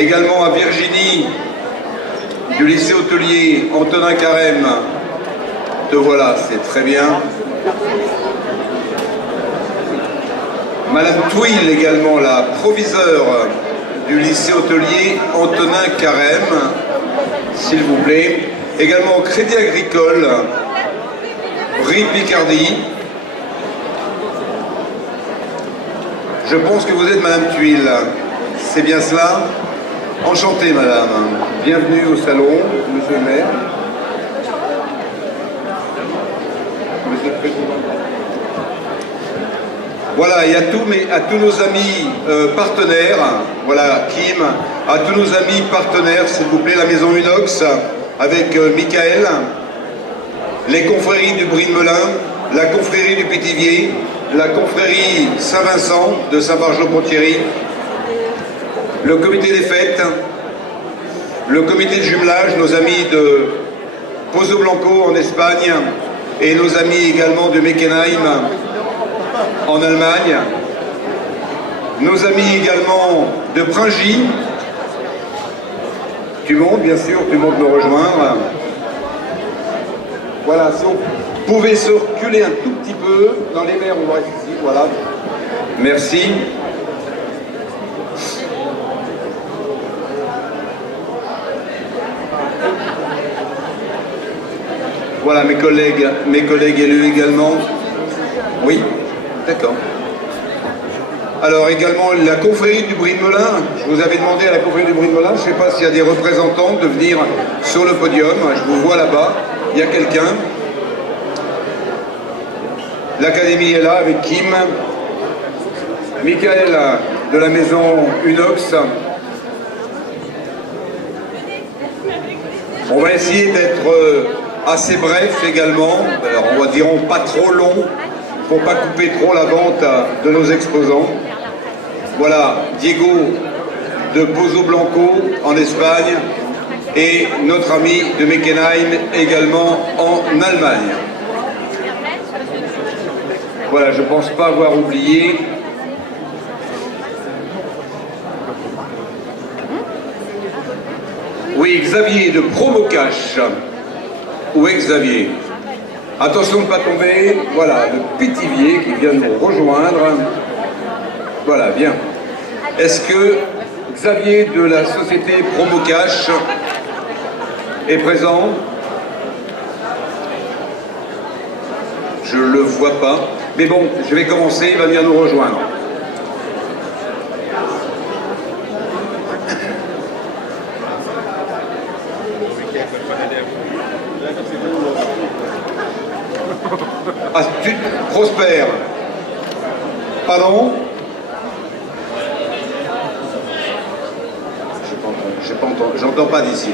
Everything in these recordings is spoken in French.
Également à Virginie, du lycée hôtelier Antonin Carême. Te voilà, c'est très bien. Madame Touil également, la proviseure du lycée hôtelier Antonin Carême, s'il vous plaît. Également au Crédit Agricole, rue Picardie. Je pense que vous êtes Madame Touil, c'est bien cela? Enchantée Madame, bienvenue au salon, Monsieur le maire. Monsieur le Président. Voilà, et à tous nos amis partenaires, voilà, Kim, à tous nos amis partenaires, s'il vous plaît, la maison Unox, avec Michael, les confréries du Brie-de-Melun, la confrérie du Pétivier, la confrérie Saint-Vincent de Saint-Bargeau-Ponthierry, le comité des fêtes, le comité de jumelage, nos amis de Pozo Blanco en Espagne et nos amis également de Meckenheim en Allemagne, nos amis également de Pringy. Tu montes, bien sûr, tu montes me rejoindre. Voilà, si on pouvait se reculer un tout petit peu, dans les verres, on va rester ici, voilà. Merci. Voilà, mes collègues élus également. Oui, d'accord. Alors également la confrérie du Brie-de-Melun, je vous avais demandé à la confrérie du Brie-de-Melun, je ne sais pas s'il y a des représentants de venir sur le podium, je vous vois là-bas, il y a quelqu'un. L'Académie est là avec Kim, Michael de la maison Unox. On va essayer d'être assez bref également, alors on va dire pas trop long, pour ne pas couper trop la vente de nos exposants. Voilà, Diego de Pozo Blanco en Espagne et notre ami de Meckenheim également en Allemagne. Voilà, je ne pense pas avoir oublié. Oui, Xavier de Promocash. Où est Xavier? Attention de ne pas tomber. Voilà, le Pétivier qui vient de nous rejoindre. Voilà, bien. Est-ce que Xavier de la société Promocash est présent? Je ne le vois pas. Mais bon, je vais commencer, il va venir nous rejoindre. Ah, Prosper. Pardon? J'entends pas d'ici.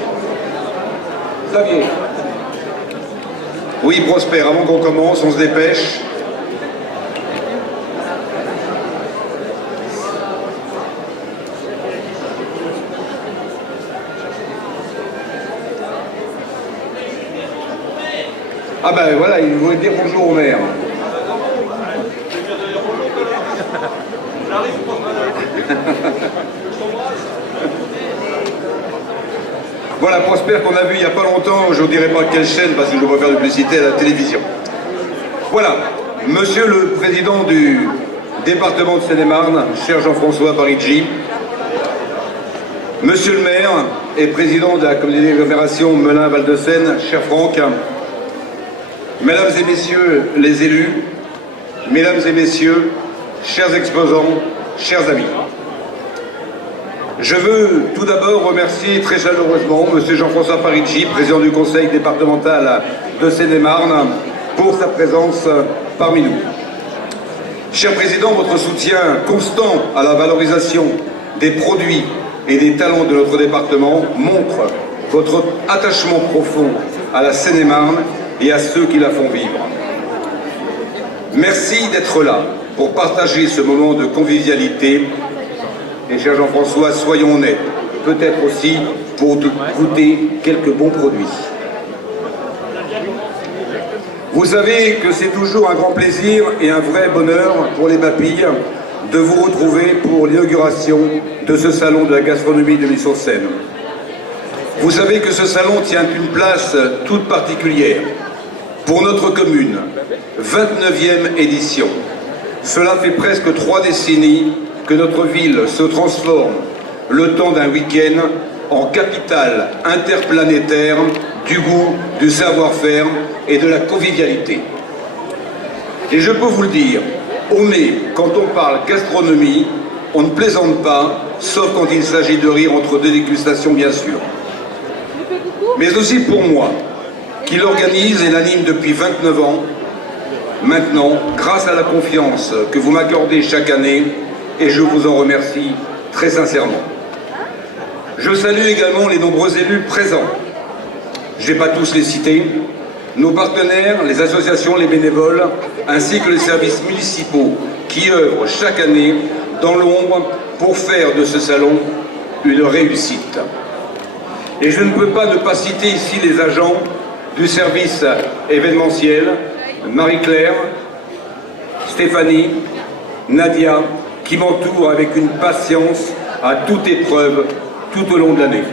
Xavier. Oui, Prosper, avant qu'on commence, on se dépêche. Ah ben voilà, il voulait dire bonjour au maire. Voilà, Prosper qu'on a vu il n'y a pas longtemps, je ne dirai pas quelle chaîne parce que je ne dois pas faire de publicité à la télévision. Voilà, monsieur le président du département de Seine-et-Marne, cher Jean-François Parigi, monsieur le maire et président de la communauté d'agglomération Melun-Val-de-Seine, cher Franck, mesdames et messieurs les élus, mesdames et messieurs, chers exposants, chers amis. Je veux tout d'abord remercier très chaleureusement M. Jean-François Parigi, président du conseil départemental de Seine-et-Marne, pour sa présence parmi nous. Cher Président, votre soutien constant à la valorisation des produits et des talents de notre département montre votre attachement profond à la Seine-et-Marne et à ceux qui la font vivre. Merci d'être là pour partager ce moment de convivialité. Et cher Jean-François, soyons honnêtes, peut-être aussi pour goûter quelques bons produits. Vous savez que c'est toujours un grand plaisir et un vrai bonheur pour les papilles de vous retrouver pour l'inauguration de ce salon de la gastronomie de Meilly-sur-Seine. Vous savez que ce salon tient une place toute particulière pour notre commune, 29e édition. Cela fait presque 3 décennies que notre ville se transforme, le temps d'un week-end, en capitale interplanétaire du goût, du savoir-faire et de la convivialité. Et je peux vous le dire, au mai, quand on parle gastronomie, on ne plaisante pas, sauf quand il s'agit de rire entre 2 dégustations, bien sûr. Mais aussi pour moi, qui l'organise et l'anime depuis 29 ans, maintenant, grâce à la confiance que vous m'accordez chaque année, et je vous en remercie très sincèrement. Je salue également les nombreux élus présents. Je ne vais pas tous les citer. Nos partenaires, les associations, les bénévoles, ainsi que les services municipaux qui œuvrent chaque année dans l'ombre pour faire de ce salon une réussite. Et je ne peux pas ne pas citer ici les agents du service événementiel, Marie-Claire, Stéphanie, Nadia, qui m'entourent avec une patience à toute épreuve tout au long de l'année.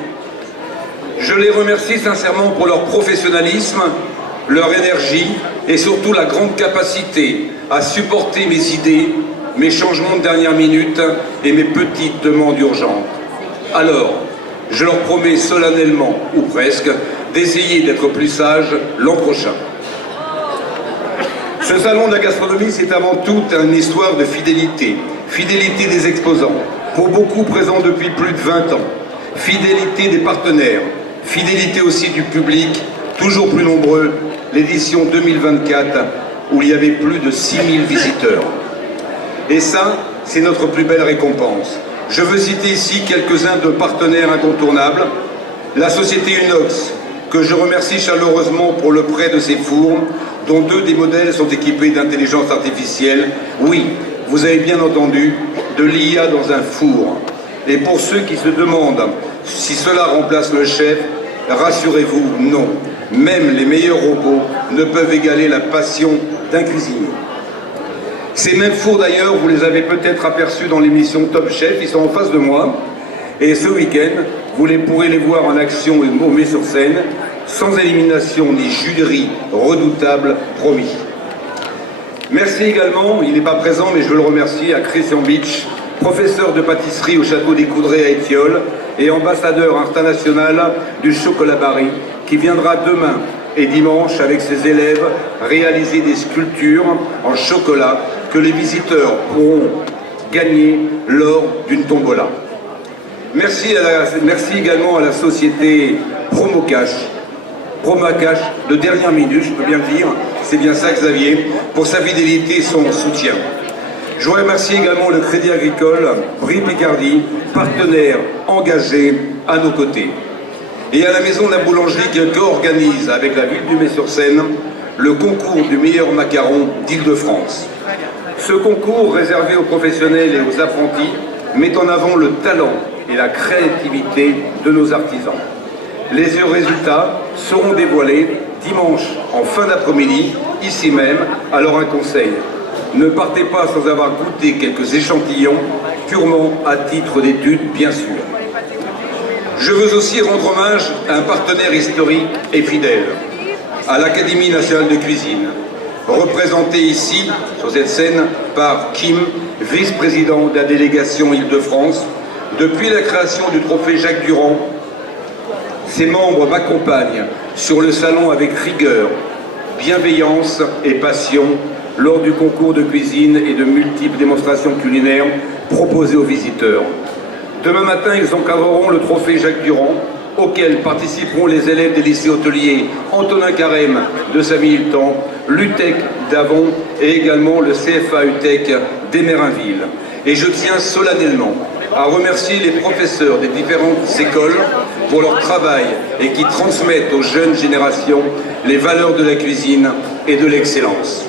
Je les remercie sincèrement pour leur professionnalisme, leur énergie et surtout la grande capacité à supporter mes idées, mes changements de dernière minute et mes petites demandes urgentes. Alors, je leur promets solennellement, ou presque, d'essayer d'être plus sage l'an prochain. Ce salon de la gastronomie, c'est avant tout une histoire de fidélité. Fidélité des exposants, pour beaucoup présents depuis plus de 20 ans. Fidélité des partenaires, fidélité aussi du public, toujours plus nombreux, l'édition 2024, où il y avait plus de 6000 visiteurs. Et ça, c'est notre plus belle récompense. Je veux citer ici quelques-uns de partenaires incontournables. La société Unox, que je remercie chaleureusement pour le prêt de ses fours, dont 2 des modèles sont équipés d'intelligence artificielle. Oui, vous avez bien entendu, de l'IA dans un four. Et pour ceux qui se demandent si cela remplace le chef, rassurez-vous, non. Même les meilleurs robots ne peuvent égaler la passion d'un cuisinier. Ces mêmes fours d'ailleurs, vous les avez peut-être aperçus dans l'émission Top Chef, ils sont en face de moi. Et ce week-end, vous pourrez les voir en action et au Meilly-sur-Seine, sans élimination ni juderie redoutable, promis. Merci également, il n'est pas présent mais je veux le remercier, à Christian Beach, professeur de pâtisserie au Château des Coudrées à Étiole et ambassadeur international du chocolat Barry, qui viendra demain et dimanche avec ses élèves réaliser des sculptures en chocolat que les visiteurs pourront gagner lors d'une tombola. Merci également à la société Promocash de dernière minute, je peux bien le dire, c'est bien ça Xavier, pour sa fidélité et son soutien. Je remercie également le Crédit Agricole, Brie Picardie, partenaire engagé à nos côtés. Et à la Maison de la Boulangerie qui co-organise avec la ville du Meilly-sur-Seine le concours du meilleur macaron d'Île-de-France. Ce concours réservé aux professionnels et aux apprentis met en avant le talent et la créativité de nos artisans. Les résultats seront dévoilés dimanche en fin d'après-midi, ici même. Alors un conseil, ne partez pas sans avoir goûté quelques échantillons, purement à titre d'étude bien sûr. Je veux aussi rendre hommage à un partenaire historique et fidèle, à l'Académie nationale de cuisine, représenté ici, sur cette scène, par Kim, vice-président de la délégation Île-de-France. Depuis la création du trophée Jacques Durand, ses membres m'accompagnent sur le salon avec rigueur, bienveillance et passion lors du concours de cuisine et de multiples démonstrations culinaires proposées aux visiteurs. Demain matin, ils encadreront le trophée Jacques Durand, auquel participeront les élèves des lycées hôteliers Antonin Carême de Samy-Hiltan, l'UTEC d'Avon et également le CFA UTEC d'Emérinville. Et je tiens solennellement à remercier les professeurs des différentes écoles pour leur travail et qui transmettent aux jeunes générations les valeurs de la cuisine et de l'excellence.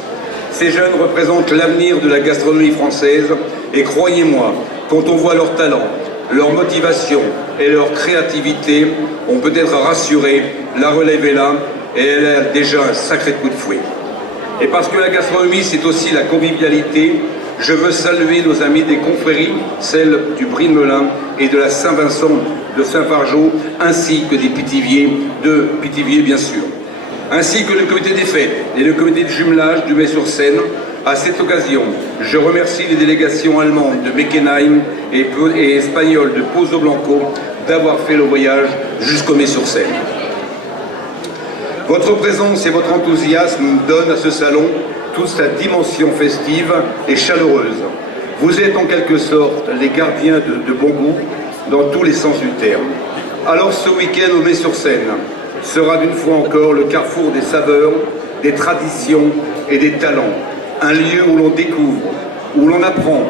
Ces jeunes représentent l'avenir de la gastronomie française et croyez-moi, quand on voit leur talent, leur motivation et leur créativité, on peut être rassuré, la relève est là et elle a déjà un sacré coup de fouet. Et parce que la gastronomie c'est aussi la convivialité, Je veux saluer nos amis des confréries, celles du Brie-de-Melun et de la Saint-Vincent de Saint-Fargeau, ainsi que des Pithiviers, de Pithiviers bien sûr, ainsi que le comité des fêtes et le comité de jumelage du Mai-sur-Seine. À cette occasion, je remercie les délégations allemandes de Meckenheim et espagnoles de Pozo Blanco d'avoir fait le voyage jusqu'au Mai-sur-Seine. Votre présence et votre enthousiasme donnent à ce salon toute sa dimension festive et chaleureuse. Vous êtes en quelque sorte les gardiens de bon goût dans tous les sens du terme. Alors ce week-end au Mai-sur-Seine sera d'une fois encore le carrefour des saveurs, des traditions et des talents. Un lieu où l'on découvre, où l'on apprend,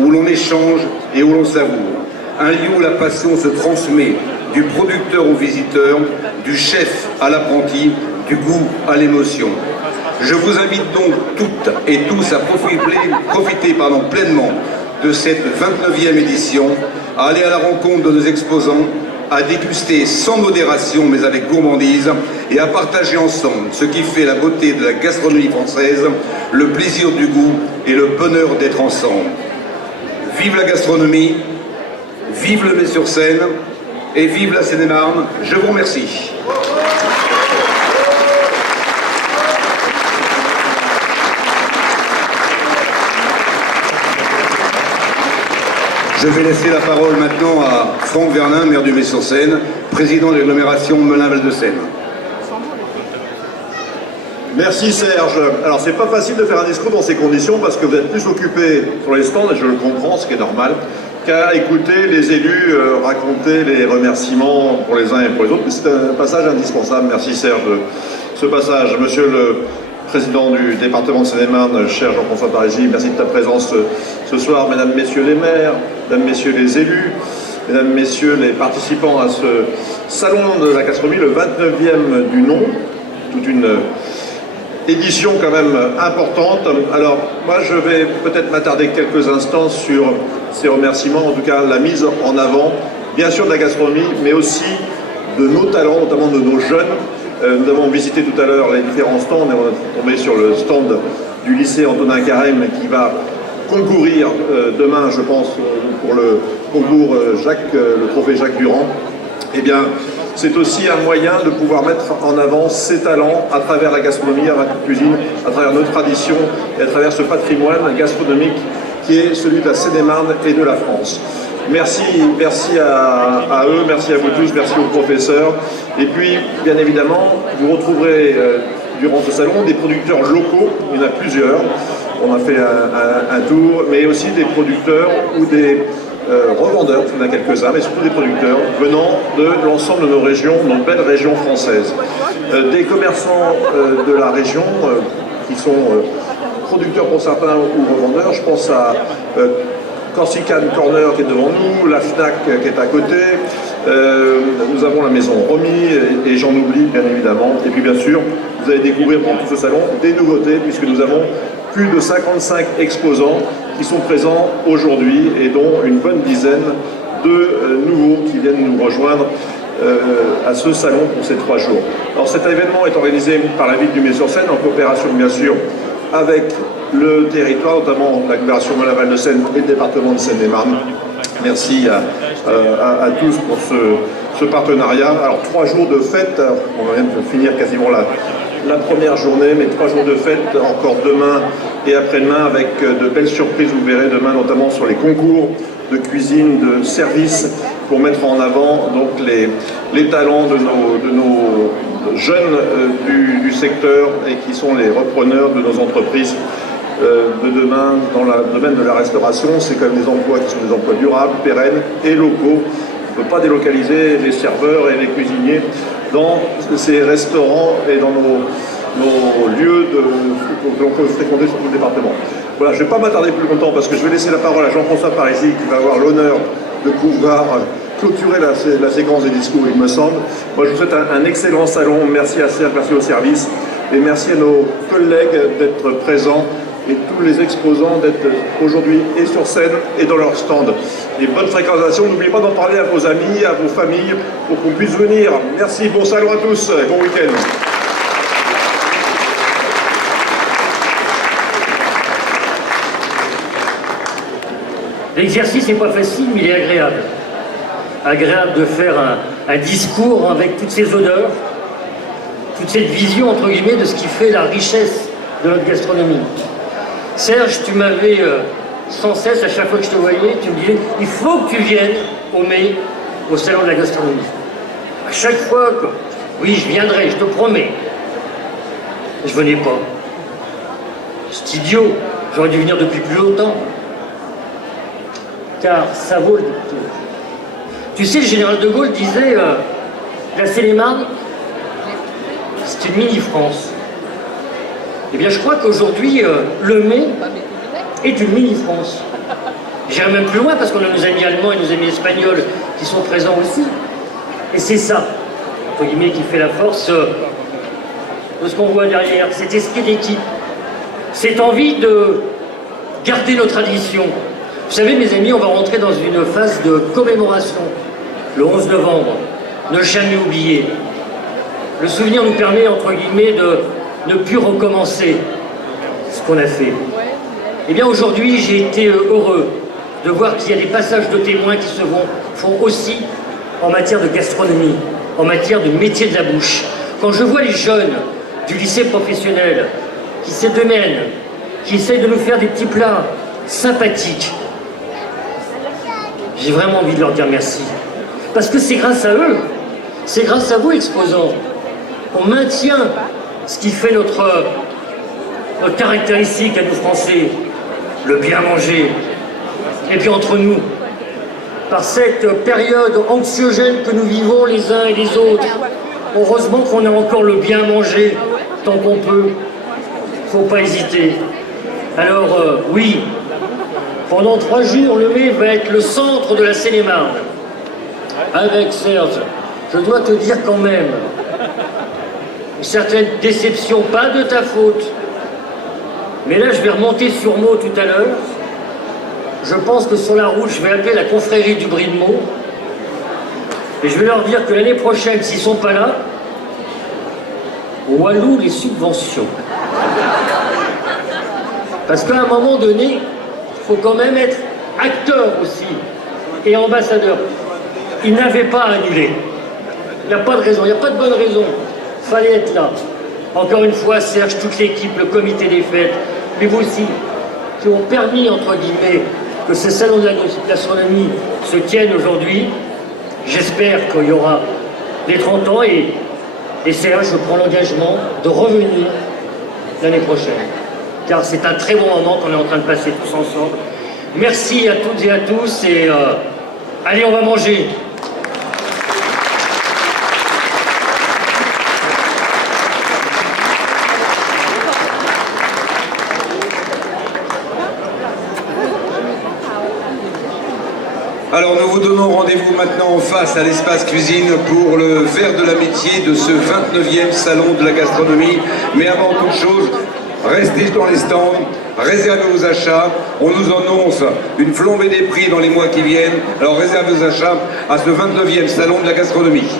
où l'on échange et où l'on savoure. Un lieu où la passion se transmet du producteur au visiteur, du chef à l'apprenti, du goût à l'émotion. Je vous invite donc toutes et tous à profiter pleinement de cette 29e édition, à aller à la rencontre de nos exposants, à déguster sans modération mais avec gourmandise et à partager ensemble ce qui fait la beauté de la gastronomie française, le plaisir du goût et le bonheur d'être ensemble. Vive la gastronomie, vive le Mai-sur-Seine et vive la Seine-et-Marne. Je vous remercie. Je vais laisser la parole maintenant à Franck Vernin, maire du Mai-sur-Seine, président de l'agglomération Melun-Val-de-Seine. Merci Serge. Alors c'est pas facile de faire un discours dans ces conditions parce que vous êtes plus occupé sur les stands, et je le comprends, ce qui est normal, qu'à écouter les élus raconter les remerciements pour les uns et pour les autres. Mais c'est un passage indispensable. Merci Serge de ce passage. Monsieur le président du département de Seine-et-Marne, cher Jean-François Parisi, merci de ta présence ce soir. Mesdames, messieurs les maires, mesdames, messieurs les élus, mesdames, messieurs les participants à ce salon de la gastronomie, le 29e du nom, toute une édition quand même importante. Alors moi je vais peut-être m'attarder quelques instants sur ces remerciements, en tout cas la mise en avant, bien sûr de la gastronomie, mais aussi de nos talents, notamment de nos jeunes. Nous avons visité tout à l'heure les différents stands et on est tombé sur le stand du lycée Antonin Carême qui va concourir demain, je pense, pour le concours le trophée Jacques Durand. Eh bien, c'est aussi un moyen de pouvoir mettre en avant ces talents à travers la gastronomie, à travers la cuisine, à travers nos traditions et à travers ce patrimoine gastronomique qui est celui de la Seine-et-Marne et de la France. Merci à eux, merci à vous tous, merci aux professeurs. Et puis, bien évidemment, vous retrouverez durant ce salon des producteurs locaux, il y en a plusieurs. On a fait un tour, mais aussi des producteurs ou des revendeurs, il y en a quelques-uns, mais surtout des producteurs venant de l'ensemble de nos régions, nos belles régions françaises. Des commerçants de la région qui sont producteurs pour certains ou revendeurs, je pense à Corsican Corner qui est devant nous, la FNAC qui est à côté, nous avons la maison Romy et j'en oublie bien évidemment. Et puis bien sûr, vous allez découvrir pendant tout ce salon des nouveautés puisque nous avons plus de 55 exposants qui sont présents aujourd'hui et dont une bonne dizaine de nouveaux qui viennent nous rejoindre à ce salon pour ces 3 jours. Alors cet événement est organisé par la ville du Mai-sur-Seine en coopération bien sûr avec le territoire, notamment l'agglomération Melun-Val-de-Seine et le département de Seine-et-Marne. Merci à tous pour ce partenariat. Alors 3 jours de fête, on va même finir quasiment la première journée, mais 3 jours de fête encore demain et après-demain avec de belles surprises, vous verrez demain notamment sur les concours de cuisine, de service, pour mettre en avant donc les talents de nos jeunes du secteur et qui sont les repreneurs de nos entreprises de demain dans le domaine de la restauration. C'est quand même des emplois qui sont des emplois durables, pérennes et locaux. On ne peut pas délocaliser les serveurs et les cuisiniers dans ces restaurants et dans nos lieux que l'on peut fréquenter sur tout le département. Voilà, je ne vais pas m'attarder plus longtemps parce que je vais laisser la parole à Jean-François Parisi qui va avoir l'honneur de pouvoir clôturer la séquence des discours, il me semble. Moi, je vous souhaite un excellent salon. Merci à Serge, merci au service et merci à nos collègues d'être présents et tous les exposants d'être aujourd'hui et sur scène et dans leur stand. Et bonne fréquentation, n'oubliez pas d'en parler à vos amis, à vos familles, pour qu'on puisse venir. Merci, bon salon à tous et bon week-end. L'exercice n'est pas facile, mais il est agréable. Agréable de faire un discours avec toutes ces odeurs, toute cette vision, entre guillemets, de ce qui fait la richesse de notre gastronomie. Serge, tu m'avais sans cesse, à chaque fois que je te voyais, tu me disais, il faut que tu viennes au mai, au salon de la gastronomie. À chaque fois, oui, je viendrai, je te promets. Je venais pas. C'est idiot, j'aurais dû venir depuis plus longtemps. Car ça vaut le détour. Tu sais, le général de Gaulle disait, la Seine-et-Marne, c'est une mini-France. Eh bien, je crois qu'aujourd'hui, le mai est une mini-France. J'irai même plus loin parce qu'on a nos amis allemands et nos amis espagnols qui sont présents aussi. Et c'est ça, entre guillemets, qui fait la force de ce qu'on voit derrière, cet esprit d'équipe, cette envie de garder nos traditions. Vous savez, mes amis, on va rentrer dans une phase de commémoration, le 11 novembre, ne jamais oublier. Le souvenir nous permet, entre guillemets, de ne plus recommencer ce qu'on a fait. Eh bien, aujourd'hui, j'ai été heureux de voir qu'il y a des passages de témoins qui se font aussi en matière de gastronomie, en matière de métier de la bouche. Quand je vois les jeunes du lycée professionnel qui se démènent, qui essayent de nous faire des petits plats sympathiques, j'ai vraiment envie de leur dire merci. Parce que c'est grâce à eux, c'est grâce à vous, exposants, qu'on maintient ce qui fait notre caractéristique à nous Français, le bien manger. Et puis entre nous, par cette période anxiogène que nous vivons les uns et les autres, heureusement qu'on a encore le bien manger tant qu'on peut. Faut pas hésiter. Alors oui, pendant 3 jours, le mai va être le centre de la Seine-et-Marne. Avec Serge, je dois te dire quand même, une certaine déception, pas de ta faute. Mais là, je vais remonter sur Meaux tout à l'heure. Je pense que sur la route, je vais appeler la confrérie du Brie de Meaux. Et je vais leur dire que l'année prochaine, s'ils ne sont pas là, on alloue les subventions. Parce qu'à un moment donné, il faut quand même être acteur aussi et ambassadeur. Ils n'avaient pas à annuler. Il n'y a pas de raison, il n'y a pas de bonne raison. Il fallait être là. Encore une fois, Serge, toute l'équipe, le comité des fêtes, mais vous aussi, qui ont permis, entre guillemets, que ce salon de la gastronomie se tienne aujourd'hui. J'espère qu'il y aura les 30 ans et Serge, je prends l'engagement de revenir l'année prochaine. Car c'est un très bon moment qu'on est en train de passer tous ensemble. Merci à toutes et à tous et allez, on va manger. Alors nous vous donnons rendez-vous maintenant en face à l'espace cuisine pour le verre de l'amitié de ce 29e salon de la gastronomie. Mais avant toute chose, restez dans les stands, réservez vos achats. On nous annonce une flambée des prix dans les mois qui viennent. Alors réservez vos achats à ce 29e salon de la gastronomie.